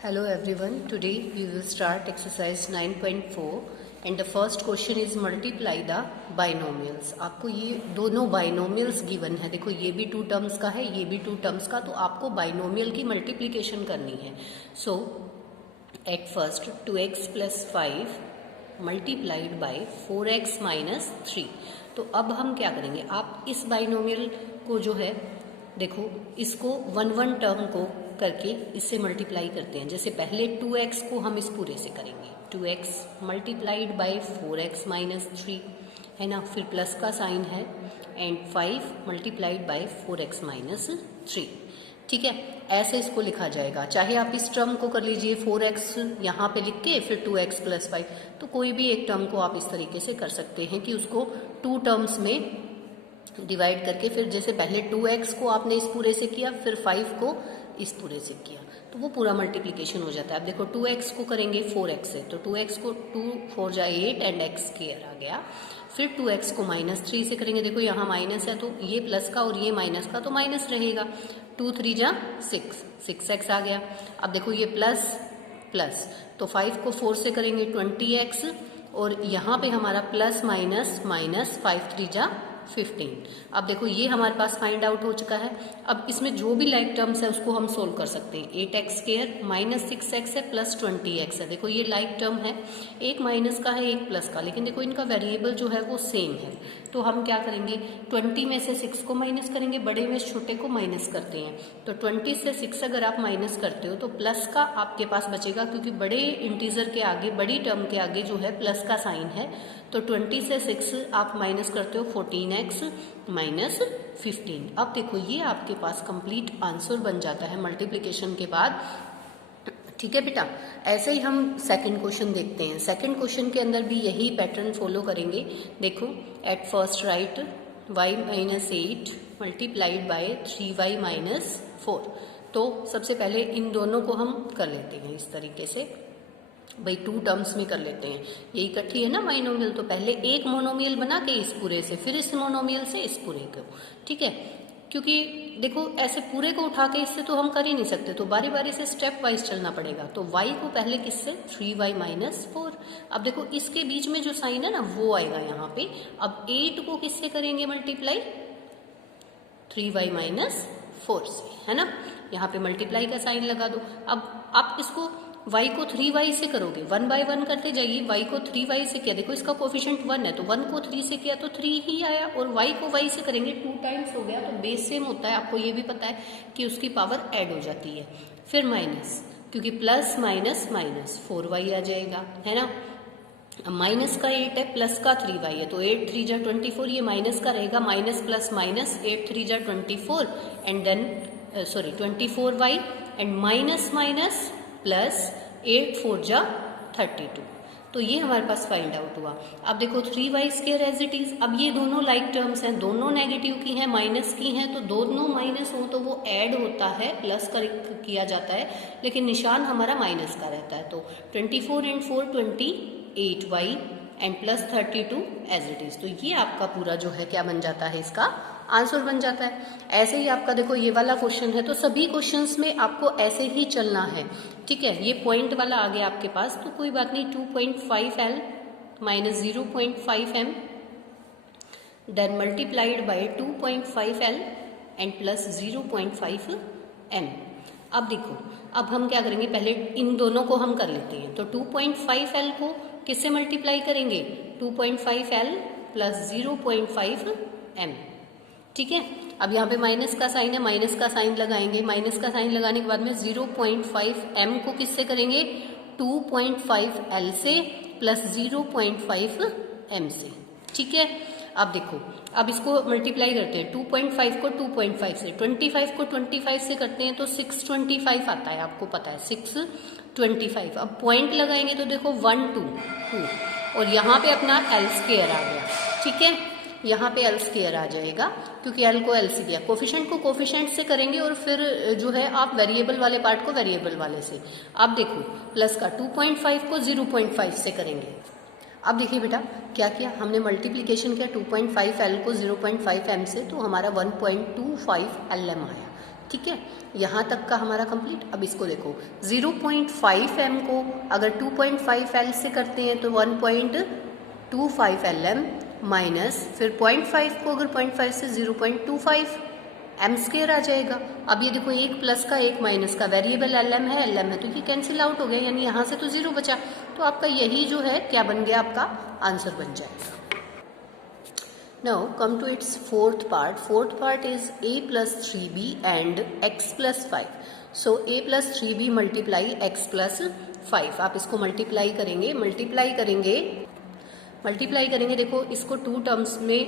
Hello everyone, today we will start exercise 9.4 and the first question is multiply the binomials। आपको ये दोनों binomials given है, देखो ये भी टू टर्म्स का है, ये भी टू टर्म्स का, तो आपको binomial की multiplication करनी है। So at first 2x plus 5 multiplied by 4x minus 3। तो अब हम क्या करेंगे, आप इस बाइनोमियल को जो है देखो इसको वन वन टर्म को करके इससे मल्टीप्लाई करते हैं। जैसे पहले 2x को हम इस पूरे से करेंगे, 2x multiplied bye 4x minus 3 है ना, फिर प्लस का साइन है and 5 multiplied by 4x minus 3। ठीक है, ऐसे इसको लिखा जाएगा। चाहे आप इस टर्म को कर लीजिए 4x यहाँ पे लिख के फिर 2x प्लस 5, तो कोई भी एक टर्म को आप इस तरीके से कर सकते हैं कि उसको टू टर्म्स में डिवाइड करके, फिर जैसे पहले 2x को आपने इस पूरे से किया, फिर 5 को इस पूरे से किया, तो वो पूरा मल्टीप्लिकेशन हो जाता है। अब देखो 2x को करेंगे 4x से, तो 2x को 2 4 जा 8 एंड x स्क्वायर आ गया। फिर 2x को माइनस 3 से करेंगे, देखो यहाँ माइनस है तो ये प्लस का और ये माइनस का तो माइनस रहेगा, 2 3 जा 6, 6x आ गया। अब देखो ये प्लस प्लस, तो 5 को 4 से करेंगे 20x और यहाँ पे हमारा प्लस माइनस माइनस 5 3 जा 15। अब देखो ये हमारे पास फाइंड आउट हो चुका है। अब इसमें जो भी लाइक टर्म्स है उसको हम सोल्व कर सकते हैं। 8x स्क्वायर माइनस 6x है प्लस 20x है, देखो ये लाइक टर्म है, एक माइनस का है एक प्लस का, लेकिन देखो इनका वेरिएबल जो है वो सेम है। तो हम क्या करेंगे, 20 में से 6 को माइनस करेंगे, बड़े में छोटे को माइनस करते हैं। तो 20 से 6 अगर आप माइनस करते हो तो प्लस का आपके पास बचेगा, क्योंकि बड़े इंटीजर के आगे, बड़ी टर्म के आगे जो है प्लस का साइन है। तो 20 से 6 आप माइनस करते हो 14x माइनस 15। अब देखो ये आपके पास कंप्लीट आंसर बन जाता है मल्टीप्लिकेशन के बाद। ठीक है बेटा, ऐसे ही हम सेकंड क्वेश्चन देखते हैं। सेकंड क्वेश्चन के अंदर भी यही पैटर्न फॉलो करेंगे। देखो at first right y minus 8 multiplied by 3y minus 4। तो सबसे पहले इन दोनों को हम कर लेते हैं इस तरीके से, भाई टू टर्म्स में कर लेते हैं। ये इकट्ठी है ना बाइनोमियल, तो पहले एक मोनोमियल बना के इस पूरे से, फिर इस मोनोमियल से इस पूरे को। ठीक है, क्योंकि देखो ऐसे पूरे को उठा के इससे तो हम कर ही नहीं सकते, तो बारी बारी से स्टेप वाइज चलना पड़ेगा। तो y को पहले किससे, 3y माइनस 4। अब देखो इसके बीच में जो साइन है ना वो आएगा यहाँ पे। अब 8 को किससे करेंगे मल्टीप्लाई, 3y माइनस 4 से, है ना। यहाँ पे मल्टीप्लाई का साइन लगा दो। अब आप इसको y को 3y से करोगे, 1 बाय 1 करते जाइए। y को 3y से किया, देखो इसका कोफिशिएंट 1 है तो 1 को 3 से किया तो 3 ही आया, और y को y से करेंगे 2 टाइम्स हो गया, तो बेस सेम होता है। आपको ये भी पता है कि उसकी पावर ऐड हो जाती है। फिर माइनस, क्योंकि प्लस माइनस माइनस 4y आ जाएगा, है ना। माइनस का 8 है, प्लस का 3y है, तो 8 3 जा 24, ये माइनस का रहेगा, माइनस प्लस माइनस 8 3 जा 24 and then 24y and minus minus plus 8 4 जा 32। तो ये हमारे पास फाइंड आउट हुआ। अब देखो 3y square as it is. अब ये दोनों लाइक टर्म्स हैं, दोनों नेगेटिव की हैं, माइनस की हैं, तो दोनों माइनस हो तो वो ऐड होता है, प्लस किया जाता है, लेकिन निशान हमारा माइनस का रहता है। तो 24 and 4 28y and plus 32 as it is. तो ये आपका पूरा जो है क्या बन जाता है, इसका आंसर बन जाता है। ऐसे ही आपका देखो ये वाला क्वेश्चन है, तो सभी क्वेश्चंस में आपको ऐसे ही चलना है। ठीक है, ये पॉइंट वाला आ गया आपके पास तो कोई बात नहीं, 2.5l minus 0.5m then multiplied by 2.5l and plus 0.5m। अब देखो अब हम क्या करेंगे, पहले इन दोनों को हम कर लेते हैं। तो 2.5l को किससे मल्टीप्लाई करेंगे, 2.5l प्लस 0.5m। ठीक है, अब यहाँ पे माइनस का साइन है, माइनस का साइन लगाएंगे, माइनस का साइन लगाने के बाद में 0.5m को किससे करेंगे, 2.5l से प्लस 0.5m से। ठीक है, अब देखो अब इसको मल्टीप्लाई करते हैं, 2.5 को 2.5 से, 25 को 25 से करते हैं तो 625 आता है, आपको पता है 625। अब पॉइंट लगाएंगे तो देखो 1 2 2 और यहाँ पे अपना l स्क्वायर आ गया। ठीक है, यहाँ पे l स्क्वायर आ जाएगा, क्योंकि l को l से दिया। कोफिशिएंट को कोफिशिएंट से करेंगे और फिर जो है आप वेरिएबल वाले पार्ट को वेरिएबल वाले से। अब देखो प्लस का 2.5 को 0.5 से करेंगे। अब देखिए बेटा क्या किया हमने, मल्टीप्लिकेशन किया 2.5l को 0.5m से, तो हमारा 1.25 lm आया। ठीक है, यहाँ तक का हमारा कंप्लीट। अब इसको देखो 0.5 m को अगर 2.5 L से करते हैं तो 1.25 Lm माइनस फिर 0.5 को अगर 0.5 से 0.25 m स्क्वायर आ जाएगा। अब ये देखो एक प्लस का एक माइनस का, वेरिएबल Lm है तो ये कैंसिल आउट हो गया, यानी यहाँ से तो 0 बचा। तो आपका यही जो है क्या बन गया, आपका आंसर बन जाएगा। Now come to its fourth part. Fourth part is a plus 3b and x plus 5. So a plus 3b multiply x plus 5. आप इसको मल्टीप्लाई करेंगे। देखो इसको 2 टर्म्स में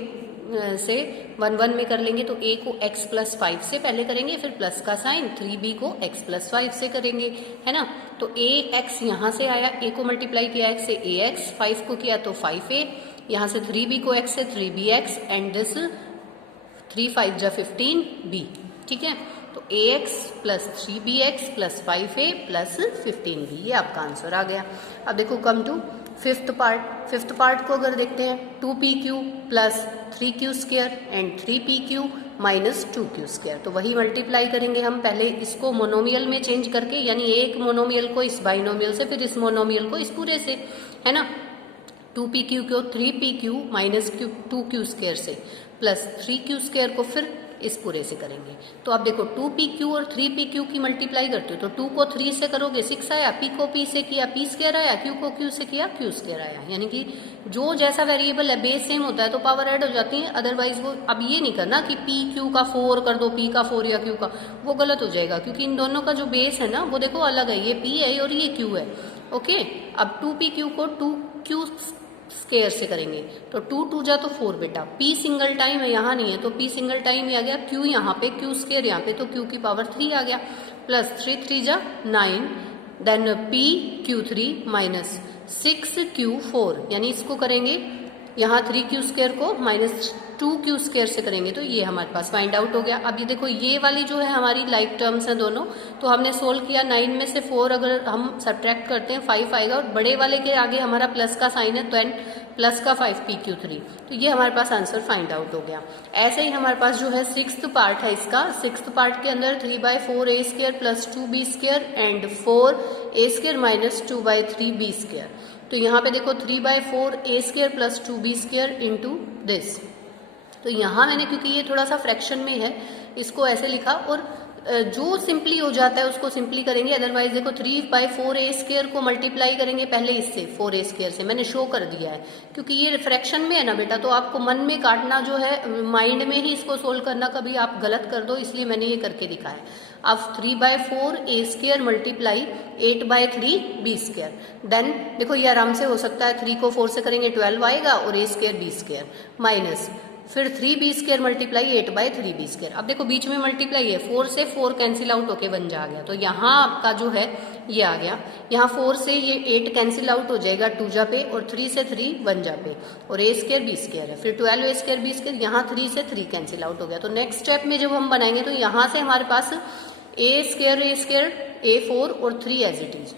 से 1 में कर लेंगे तो a को x प्लस 5 से पहले करेंगे, फिर प्लस का साइन 3b को x प्लस 5 से करेंगे, है ना। तो ax यहाँ से आया, a को मल्टीप्लाई किया x से ax, 5 को किया तो 5a, यहाँ से 3b को x से 3bx एंड दिस 3 5 जा 15b, ठीक है। तो ax plus 3bx plus 5a plus 15b, ये आपका आंसर आ गया। अब देखो कम टू फिफ्थ पार्ट को अगर देखते हैं 2pq plus 3q square and 3pq minus 2q square, तो वही मल्टीप्लाई करेंगे हम पहले इसको मोनोमियल में चेंज करके, यानी एक मोनोमियल को इस बाइनोमियल से, फिर इस मोनोमियल को इस पूरे से, है ना। 2pq को 3pq माइनस 2q स्क्वायर से प्लस 3q स्क्वायर को फिर इस पूरे से करेंगे। तो आप देखो 2pq और 3pq की मल्टीप्लाई करते हो तो 2 को 3 से करोगे 6 आया, p को p से किया p स्क्वायर आया, q को q से किया q स्क्वायर आया, यानी कि जो जैसा वेरिएबल है बेस सेम होता है तो पावर ऐड हो जाती है। अदरवाइज वो अब ये नहीं करना कि p q का 4 कर दो, p का 4 या q का, वो गलत हो जाएगा क्योंकि इन दोनों का जो बेस है ना वो देखो अलग है, ये p है और ये q है। ओके, अब 2pq को 2q स्क्वायर से करेंगे तो 2 2 जा तो 4 बेटा, p सिंगल टाइम है यहाँ नहीं है तो p सिंगल टाइम ही आ गया, q यहाँ पे q स्क्वायर यहाँ पे तो q की पावर 3 आ गया, प्लस 3 3 जा 9, then p q3 minus 6q4, यानी इसको करेंगे यहाँ 3q स्क्वायर को माइनस 2q स्क्वायर से करेंगे तो ये हमारे पास फाइंड आउट हो गया। अब ये देखो ये वाली जो है हमारी लाइक टर्म्स हैं दोनों, तो हमने सोल्व किया 9 में से 4 अगर हम सब्ट्रैक्ट करते हैं 5 आएगा और बड़े वाले के आगे हमारा प्लस का साइन है तो प्लस का 5pq3, तो ये हमारे पास आंसर फाइंड आउट हो गया। ऐसे ही हमारे पास जो है सिक्स्थ पार्ट है इसका, सिक्स्थ पार्ट के अंदर 3/4a square plus 2b square and 4a square minus 2/3b square. तो यहाँ पे देखो 3/4a square plus 2b square into this, तो यहाँ मैंने क्योंकि ये थोड़ा सा फ्रैक्शन में है इसको ऐसे लिखा, और जो सिंपली हो जाता है उसको सिंपली करेंगे। अदरवाइज देखो 3/4a स्क्वायर को मल्टीप्लाई करेंगे पहले इससे 4a स्क्वायर से, मैंने शो कर दिया है क्योंकि ये फ्रैक्शन में है ना बेटा, तो आपको मन में काटना जो है, माइंड में ही इसको सोल्व करना, कभी आप गलत कर दो, इसलिए मैंने ये करके दिखाया। अब 3/4a square multiply 8/3b square, then देखो ये आराम से हो सकता है, 3 को 4 से करेंगे 12 आएगा और a square b square minus फिर 3b square multiply 8/3b square. अब देखो बीच में मल्टीप्लाई है, 4 से 4 कैंसिल आउट होके 1 जा गया, तो यहाँ आपका जो है ये आ गया, यहाँ 4 से ये 8 कैंसिल आउट हो जाएगा 2 जा पे, और 3 से 3 1 जा पे, और a स्क्वायर b स्क्वायर है, फिर 12a स्क्वायर b स्क्वायर, यहाँ 3 से 3 कैंसिल आउट हो गया। तो नेक्स्ट स्टेप में जब हम बनाएंगे तो यहाँ से हमारे पास a स्क्वायर a4 और 3 एज इट इज,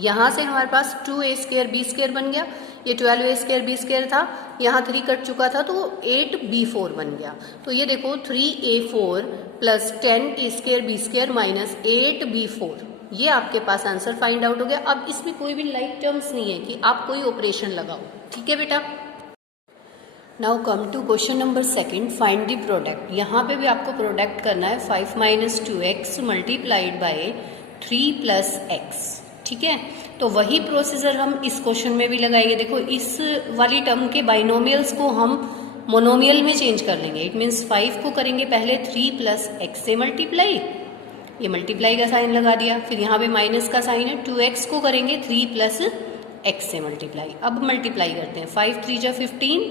यहाँ से हमारे पास 2a स्क्वायर b स्क्वायर बन गया, ये 12a स्क्वायर b स्क्वायर था, यहाँ 3 कट चुका था तो 8b4 बन गया। तो ये देखो 3a4 plus 10a square b square minus 8b4, ये आपके पास आंसर फाइंड आउट हो गया। अब इसमें कोई भी लाइक टर्म्स नहीं है कि आप कोई ऑपरेशन लगाओ, ठीक है बेटा। Now come to question number second, find the product. यहाँ पे भी आपको प्रोडक्ट करना है 5 minus 2x multiplied by 3 plus x, ठीक है। तो वही प्रोसीजर हम इस क्वेश्चन में भी लगाएंगे। देखो इस वाली टर्म के बाइनोमियल्स को हम मोनोमियल में चेंज कर लेंगे, इट मीन्स 5 को करेंगे पहले 3 प्लस x से मल्टीप्लाई, ये मल्टीप्लाई का साइन लगा दिया, फिर यहाँ पे माइनस का साइन है, 2x को करेंगे 3 प्लस x से मल्टीप्लाई। अब मल्टीप्लाई करते हैं, 5 3 जा 15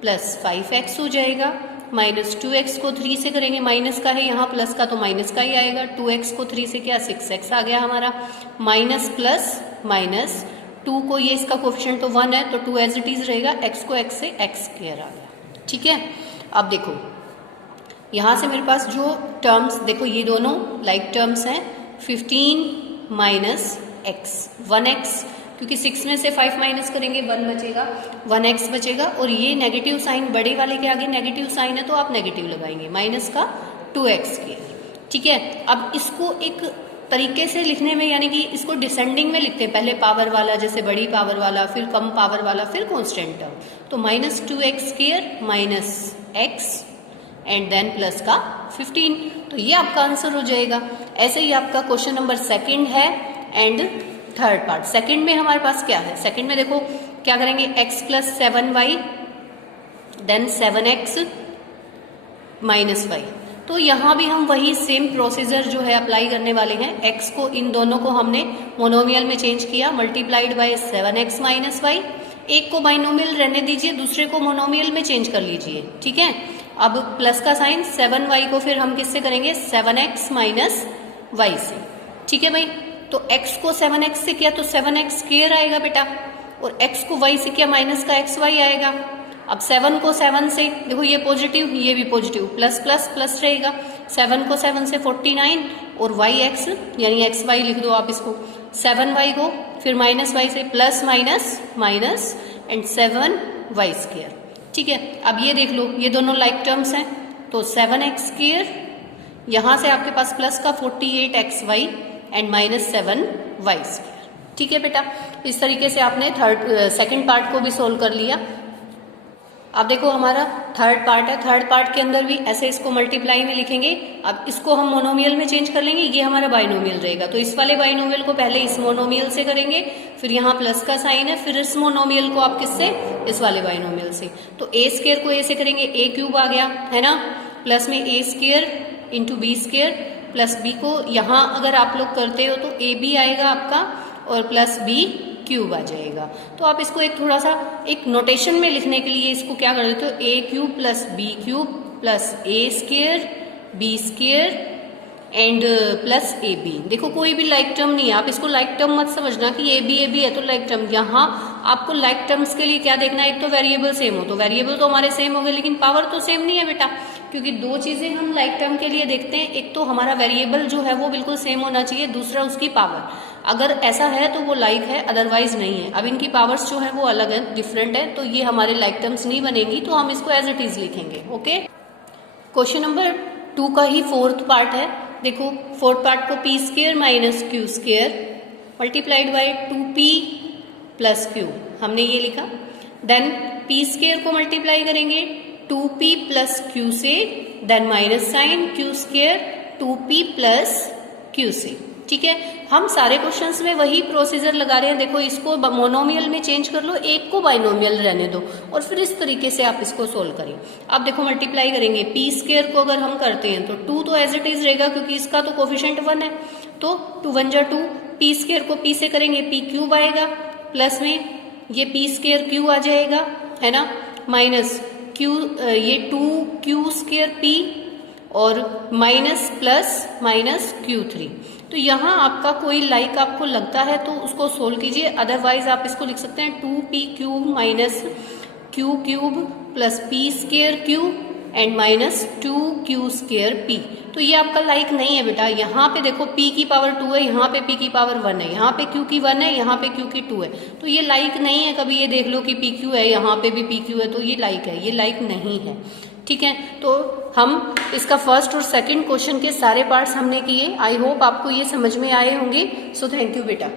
प्लस 5x हो जाएगा, माइनस 2x को 3 से करेंगे, माइनस का है यहाँ प्लस का तो माइनस का ही आएगा, 2x को 3 से क्या 6x आ गया हमारा, माइनस प्लस माइनस 2 को ये इसका कोफिशिएंट तो 1 है तो 2 एज इट इज रहेगा, x को x से x स्क्वायर आ गया, ठीक है। अब देखो यहाँ से मेरे पास जो टर्म्स, देखो ये दोनों लाइक टर्म्स हैं, 15 माइनस x 1x, क्योंकि 6 में से 5 माइनस करेंगे 1 बचेगा, 1x बचेगा, और ये नेगेटिव साइन बड़े वाले के आगे नेगेटिव साइन है तो आप नेगेटिव लगाएंगे, माइनस का 2x स्क्वायर ठीक है, अब इसको एक तरीके से लिखने में, यानी कि इसको डिसेंडिंग में लिखते हैं, पहले पावर वाला, जैसे बड़ी पावर वाला, फिर कम पावर वाला, फिर कांस्टेंट टर्म। तो -2x² minus x and then plus का 15, तो ये आपका आंसर हो जाएगा। ऐसे ही आपका क्वेश्चन नंबर सेकंड है एंड थर्ड पार्ट। सेकंड में हमारे पास क्या है, सेकंड में देखो क्या करेंगे, x + 7y then 7x - y। तो यहाँ भी हम वही सेम प्रोसीजर जो है अप्लाई करने वाले हैं। x को, इन दोनों को हमने मोनोमियल में चेंज किया, मल्टीप्लाइड बाय 7x - y। एक को बाइनोमियल रहने दीजिए, दूसरे को मोनोमियल में चेंज कर लीजिए, ठीक है। अब प्लस का साइन 7y को फिर हम किससे करेंगे, 7x - y से, ठीक है भाई। तो x को 7x से किया तो 7x² आएगा बेटा, और x को y से किया माइनस का xy आएगा। अब 7 को 7 से, देखो ये पॉजिटिव, ये भी पॉजिटिव, प्लस प्लस प्लस रहेगा। 7 को 7 से 49, और yx यानी xy लिख दो आप इसको, 7y को फिर -y से plus minus minus and 7y², ठीक है। अब ये देख लो, ये दोनों लाइक टर्म्स हैं, तो 7x², यहाँ से आपके पास प्लस का 48xy एंड -7y², ठीक है बेटा। इस तरीके से आपने सेकंड पार्ट को भी सोल्व कर लिया। अब देखो हमारा थर्ड पार्ट है, थर्ड पार्ट के अंदर भी ऐसे इसको मल्टीप्लाई में लिखेंगे। अब इसको हम मोनोमियल में चेंज कर लेंगे, ये हमारा बाइनोमियल रहेगा, तो इस वाले बाइनोमियल को पहले इस मोनोमियल से करेंगे, फिर यहाँ प्लस का साइन है, फिर इस मोनोमियल को आप किससे, इस वाले बाइनोमियल से। तो a² को a से करेंगे, a³ आ गया है ना, प्लस में a² into b² plus b को यहाँ अगर आप लोग करते हो तो ab आएगा आपका, और प्लस b³ आ जाएगा। तो आप इसको एक थोड़ा सा एक नोटेशन में लिखने के लिए इसको क्या कर देते हो, a³ plus b³ plus a² b² and plus ab। देखो कोई भी लाइक टर्म नहीं है, आप इसको लाइक टर्म मत समझना कि ab है तो लाइक टर्म। यहाँ आपको लाइक टर्म्स के लिए क्या देखना है, एक तो वेरिएबल सेम हो, तो वेरिएबल तो हमारे सेम हो गए, लेकिन पावर तो सेम नहीं है बेटा, क्योंकि दो चीजें हम लाइक टर्म के लिए देखते हैं, एक तो हमारा वेरिएबल जो है वो बिल्कुल सेम होना चाहिए, दूसरा उसकी पावर। अगर ऐसा है तो वो लाइक है, अदरवाइज नहीं है। अब इनकी पावर्स जो है वो अलग है, डिफरेंट है, तो ये हमारे लाइक टर्म्स नहीं बनेगी, तो हम इसको एज इट इज लिखेंगे। ओके, क्वेश्चन नंबर 2 का ही फोर्थ पार्ट है। देखो फोर्थ पार्ट को p² minus q² multiplied by 2p plus q, हमने ये लिखा। देन p² को मल्टीप्लाई करेंगे 2p प्लस q से, then minus sign q² 2p plus q से, ठीक है। हम सारे क्वेश्चंस में वही प्रोसीजर लगा रहे हैं। देखो इसको मोनोमियल में चेंज कर लो, एक को बाइनोमियल रहने दो, और फिर इस तरीके से आप इसको सोल्व करें। अब देखो मल्टीप्लाई करेंगे, p² को अगर हम करते हैं तो 2 तो एज इट इज रहेगा, क्योंकि इसका तो कोफिशिएंट 1 है, तो 2 1 जा 2, p² को p से करेंगे p³ आएगा, प्लस में ये p² q आ जाएगा, है ना, माइनस q, ये 2q² p और माइनस प्लस माइनस q3। तो यहाँ आपका कोई लाइक आपको लगता है तो उसको सोल्व कीजिए, अदरवाइज आप इसको लिख सकते हैं 2p³ minus q³ plus p² q and minus 2q² p। तो ये आपका लाइक नहीं है बेटा। यहाँ पे देखो p की पावर 2 है, यहाँ पे p की पावर 1 है, यहाँ पे q की 1 है, यहाँ पे q की 2 है, तो ये लाइक नहीं है। कभी ये देख लो कि pq है, यहाँ पे भी pq है, तो ये लाइक है, ये लाइक नहीं है, ठीक है। तो हम इसका फर्स्ट और सेकंड क्वेश्चन के सारे पार्ट्स हमने किए। आई होप आपको ये समझ में आए होंगे। सो थैंक यू बेटा।